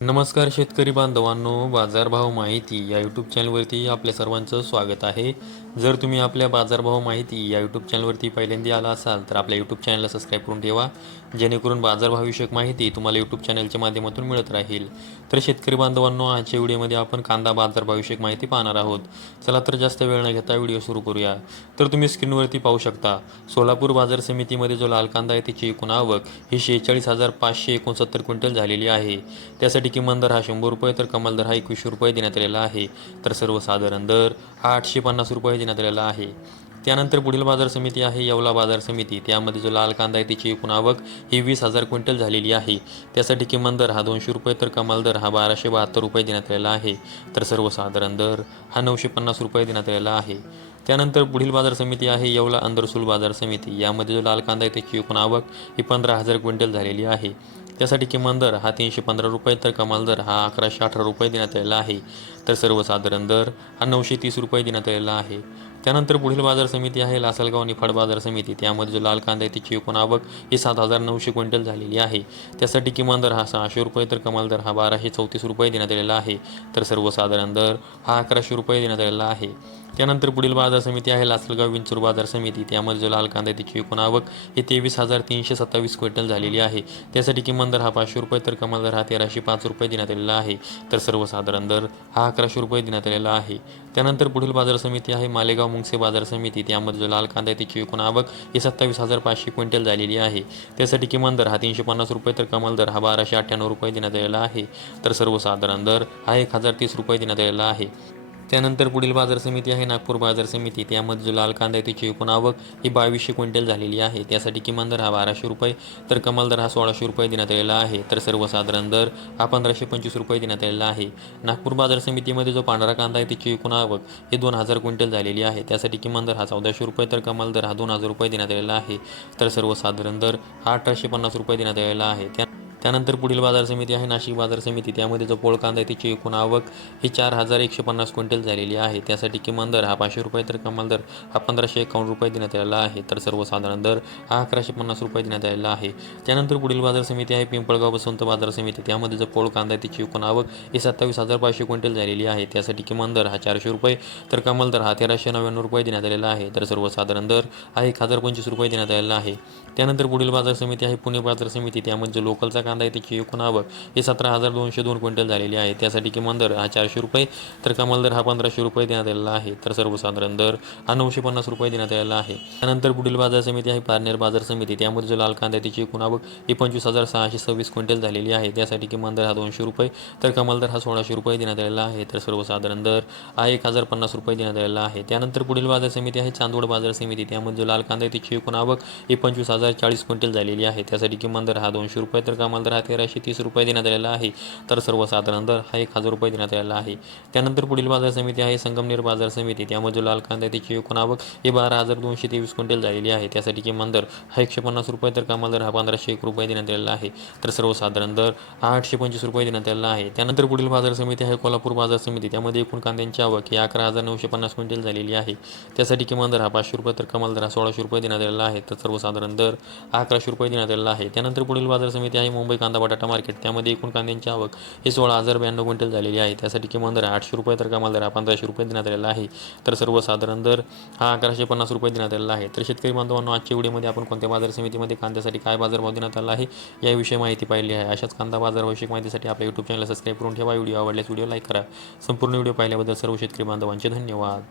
नमस्कार शेतकरी बांधवांनो, बाजारभाव माहिती या यूट्यूब चॅनलवरती आपल्या सर्वांचं स्वागत आहे. जर तुम्ही आपल्या बाजारभाव माहिती या यूट्यूब चॅनलवरती पहिल्यांदा आला असाल तर आपल्या यूट्यूब चॅनलला सबस्क्राईब करून ठेवा, जेणेकरून बाजारभावविषयक माहिती तुम्हाला यूट्यूब चॅनलच्या माध्यमातून मिळत राहील. तर शेतकरी बांधवांनो, आजच्या व्हिडिओमध्ये आपण कांदा बाजारभावविषयक माहिती पाहणार आहोत. चला तर जास्त वेळ न घेता व्हिडिओ सुरू करूया. तर तुम्ही स्क्रीनवरती पाहू शकता, सोलापूर बाजार समितीमध्ये जो लाल कांदा आहे त्याची एकूण आवक ही 46,569 क्विंटल झालेली आहे. त्यासाठी किमान दर हा 100 रुपये तर कमाल दर हा 2100 रुपये देण्यात आलेला आहे. तर सर्वसाधारण दर हा 850 रुपये देण्यात आलेला आहे. त्यानंतर पुढील बाजार समिती आहे येवला बाजार समिती. त्यामध्ये जो लाल कांदा आहे त्याची एकूण आवक ही 20,000 क्विंटल झालेली आहे. त्यासाठी किमान दर हा 200 रुपये तर कमाल दर हा 1272 रुपये देण्यात आलेला आहे. तर सर्वसाधारण दर हा 950 रुपये देण्यात आलेला आहे. त्यानंतर पुढील बाजार समिती आहे येवला अंदरसूल बाजार समिती. यामध्ये जो लाल कांदा आहे त्याची एकूण आवक ही 15,000 क्विंटल झालेली आहे. त्यासाठी किमान दर हा 315 रुपये तर कमाल दर हा 1118 रुपये देण्यात आलेला आहे. तर सर्वसाधारण दर हा 930 रुपये देण्यात आलेला आहे. त्यानंतर पुढील बाजार समिती आहे लासलगाव निफाड बाजार समिती. त्यामध्ये जो लाल कांदा आहे त्याची एकूण आवक ही 7,900 क्विंटल झालेली आहे. त्यासाठी किमान दर हा 600 रुपये तर कमाल दर हा 1234 रुपये देण्यात आलेला आहे. तर सर्वसाधारण दर हा 1100 रुपये देण्यात आलेला आहे. त्यानंतर पुढील बाजार समिती आहे लासलगाव विंचूर बाजार समिती. त्यामध्ये जो लाल कांदा आहे त्याची एकूण आवक ही 23,327 क्विंटल झालेली आहे. त्यासाठी किमान दर हा 500 रुपये तर कमाल दर हा 1,305 रुपये देण्यात आलेला आहे. तर सर्वसाधारण दर हा 1100 रुपये देण्यात आलेला आहे. त्यानंतर पुढील बाजार समिती आहे मालेगाव मुंगसे बाजार समिती. त्यामध्ये जो लाल कांदा आहे त्याची एकूण आवक ही 27,500 क्विंटल झालेली आहे. त्यासाठी किमान दर हा 350 रुपये तर कमाल दर हा 1,298 रुपये देण्यात आलेला आहे. तर सर्वसाधारण दर हा 1,030 रुपये देण्यात आलेला आहे. त्यानंतर पुढील बाजार समिती आहे नागपूर बाजार समिती. त्यामध्ये जो लाल कांदा आहे त्याची एकूण आवक ही 2,200 क्विंटल झालेली आहे. त्यासाठी किमान दर हा 1,200 रुपये तर कमाल दर हा 1,600 रुपये देण्यात आलेला आहे. तर सर्वसाधारण दर हा 1,525 रुपये देण्यात आलेला आहे. नागपूर बाजार समितीमध्ये जो पांढरा कांदा आहे त्याची एकूण आवक ही 2,000 क्विंटल झालेली आहे. त्यासाठी किमान दर हा 1,400 रुपये तर कमाल दर हा 2,000 रुपये देण्यात आलेला आहे. तर सर्वसाधारण दर हा 1,850 रुपये देण्यात आलेला आहे. त्यानंतर पुढील बाजार समिती आहे नाशिक बाजार समिती. त्यामध्ये जो पोळ कांदा आहे त्याची एकूण आवक ही 4,150 क्विंटल झालेली आहे. त्यासाठी किमान दर हा 500 रुपये तर कमाल दर हा 1,551 रुपये देण्यात आलेला आहे. तर सर्वसाधारण दर हा 1,150 रुपये देण्यात आलेला आहे. त्यानंतर पुढील बाजार समिती आहे पिंपळगाव बसवंत बाजार समिती. त्यामध्ये जो पोळ कांदा आहे त्याची एकूण आवक ही 27,500 क्विंटल झालेली आहे. त्यासाठी किमान दर हा 400 रुपये तर कमाल दर हा 1,399 रुपये देण्यात आलेला आहे. तर सर्वसाधारण दर हा 1,025 रुपये देण्यात आलेला आहे. त्यानंतर पुढील बाजार समिती आहे पुणे बाजार समिती. त्यामध्ये जो लोकलचा कांदा आहे त्याची एकूण आवक ही 17,202 क्विंटल झालेली आहे. त्यासाठी किमान दर हा 400 रुपये तर कमाल दर हा 1,500 रुपये देण्यात आलेला आहे. तर सर्वसाधारण दर हा 950 रुपये देण्यात आलेला आहे. त्यानंतर पुढील बाजार समिती आहे पारनेर बाजार समिती. त्यामध्ये जो लाल कांदा आहे त्याची एकूण आवक ही 25,626 क्विंटल झालेली आहे. त्यासाठी किमान दर हा 200 रुपये तर कमाल दर हा 1,600 रुपये देण्यात आलेला आहे. तर सर्वसाधारण दर हा 1,050 रुपये देण्यात आलेला आहे. त्यानंतर पुढील बाजार समिती आहे चांदवड बाजार समिती. त्यामध्ये जो लाल कांदा आहे त्याची एकूण आवक ही 25,040 क्विंटल झालेली आहे. त्यासाठी किमान दर हा 200 रुपये तर कमाल दर हा 1,330 रुपये देण्यात आलेला आहे. तर सर्वसाधारण दर हा 1,000 रुपये देण्यात आलेला आहे. त्यानंतर पुढील बाजार समिती आहे संगमनेर बाजार समिती. त्यामध्ये जो लाल कांदा आहे त्याची एकूण आवक ही 12,223 क्विंटल झालेली आहे. त्यासाठी किमान दर हा 150 रुपये तर कमाल दर हा 1,501 रुपये देण्यात आलेला आहे. तर सर्वसाधारण दर हा 825 रुपये देण्यात आलेला आहे. त्यानंतर पुढील बाजार समिती आहे कोल्हापूर बाजार समिती. त्यामध्ये एकूण कांद्यांची आवक ही 11,950 क्विंटल झालेली आहे. त्यासाठी किमान दर हा 500 रुपये तर कमाल दर हा 1,600 रुपये देण्यात आलेला आहे. तर सर्वसाधारण दर हा 1,100 रुपये देण्यात आलेला आहे. त्यानंतर पुढील बाजार समिती आहे मुंबई कांदा बटाटा मार्केट. त्यामध्ये एकूण कांद्यांची आवक ही 16,092 क्विंटल झालेली आहे. त्यासाठी किमान दर 800 रुपये तर कमाल दर हा 1,500 रुपये देण्यात आलेला आहे. तर सर्वसाधारण दर हा 1,150 रुपये देण्यात आलेला आहे. तर शेतकरी बांधवांनो, आजच्या व्हिडिओमध्ये आपण कोणत्या बाजार समितीमध्ये कांद्यासाठी काय बाजारभाव देण्यात आला आहे याविषयी माहिती पाहिली आहे. अशाच कांदा बाजारविषयक माहितीसाठी आपल्या यूट्यूब चॅनलला सबस्क्राईब करून ठेवा. व्हिडिओ आवडल्यास व्हिडिओ लाईक करा. संपूर्ण व्हिडिओ पाहिल्याबद्दल सर्व शेतकरी बांधवांचे धन्यवाद.